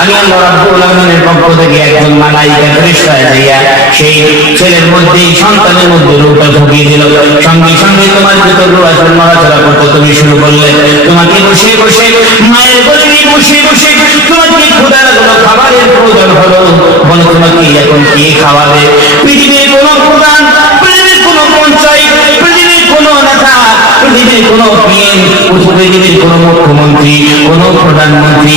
আমি আল্লাহ পক্ষ থেকে একজন মালাইকা যাইয়া সেই ছেলের মধ্যে সন্তানের মধ্যে ঢুকিয়ে দিল সঙ্গে সঙ্গে তোমার নড়াচড়া করতে তুমি শুরু করলে তোমাকে বসে বসে মায়ের বসে বসে তোমাকে খাবারের প্রয়োজন হলো বলে তোমাকে এখন খাওয়াবে পৃথিবীর কোন প্রধান পৃথিবীর কোন পঞ্চায়েত কোন মুখ্যমন্ত্রী কোন প্রধানমন্ত্রী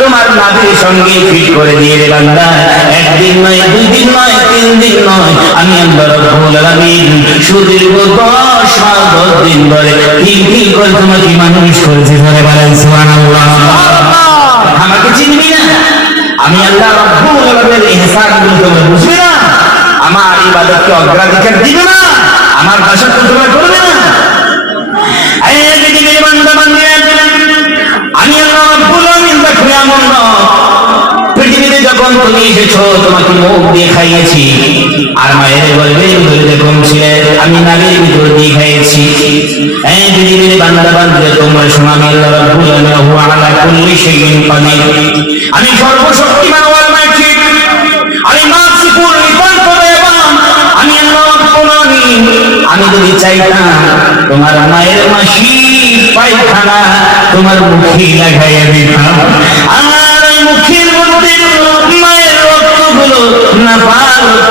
তোমার সঙ্গে করে দিয়ে রে বান্দা একদিন নয় দুই দিন নয় তিন দিন নয় আমি সুদীর্ঘ মাস দিন ধরে করে তোমাকে মানুষ ধরে বলেন আমাকে চিনবি না আমি আল্লাহ রব্বুল আলামিনের ইহসান গুলো তোমরা বুঝবে না আমার ইবাদতকে অগ্রাধিকার দিবে না আমার তোমরা করবে না এই যখন তুমি এসেছো তোমাকে মুখ দিয়ে খাইয়েছি আর মায়ের বলবে ধরে কমছিলেন আমি নারীর ভিতর দিয়ে খাইয়েছি এই পৃথিবীর বান্দা বান্দা তোমরা শোনান আল্লাহ রাব্বুল আলামিন কুল্লি শাইইন কাদির আমি সর্বশক্তিমান আমি যদি চাইতাম তোমার মায়ের মাসি পায়খানা তোমার মুখে আমার মুখের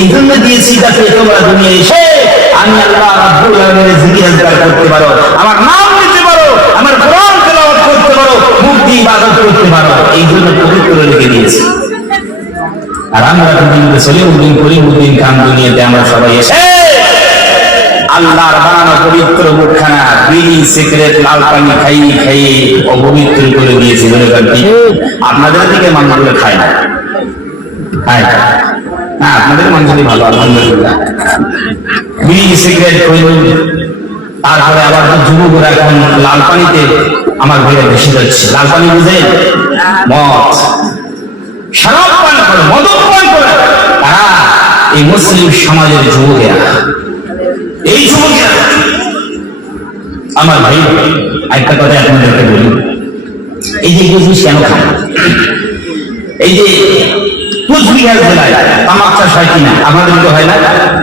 এই জন্য দিয়েছি যাতে তোমরা দুনিয়া এসে আমি আল্লাহ জিকির করতে পারো আমার নাম নিতে পারো আমার করতে পারো মুক্তি ইবাদত করতে পারো এই জন্য পবিত্র রেখে দিয়েছি আর আমরা চলে উদ্দিন করি উদ্দিন খান দুনিয়াতে আমরা সবাই এসে আল্লাহর বানানো পবিত্র মুখখানা বিড়ি সিগারেট লাল পানি খাই খাই অপবিত্র করে বলে আপনাদের দিকে মানুষগুলো খায় না খায় না হ্যাঁ, আপনাদের মঞ্জুরি ভালো আলহামদুলিল্লাহ বিড়ি সিগারেট কইলুন এখন লাল পানিতে আমার ঘরে ভেসে যাচ্ছে লাল পানি বুঝে মদ মুসলিম সমাজের যুবকেরা এই আমার ভাই একটা কথা আপনাদেরকে বলি এই যে জিনিস কেন এই যে কুচবিহার জেলায় তামাক চাষ হয় কিনা আমাদের দিকে হয় না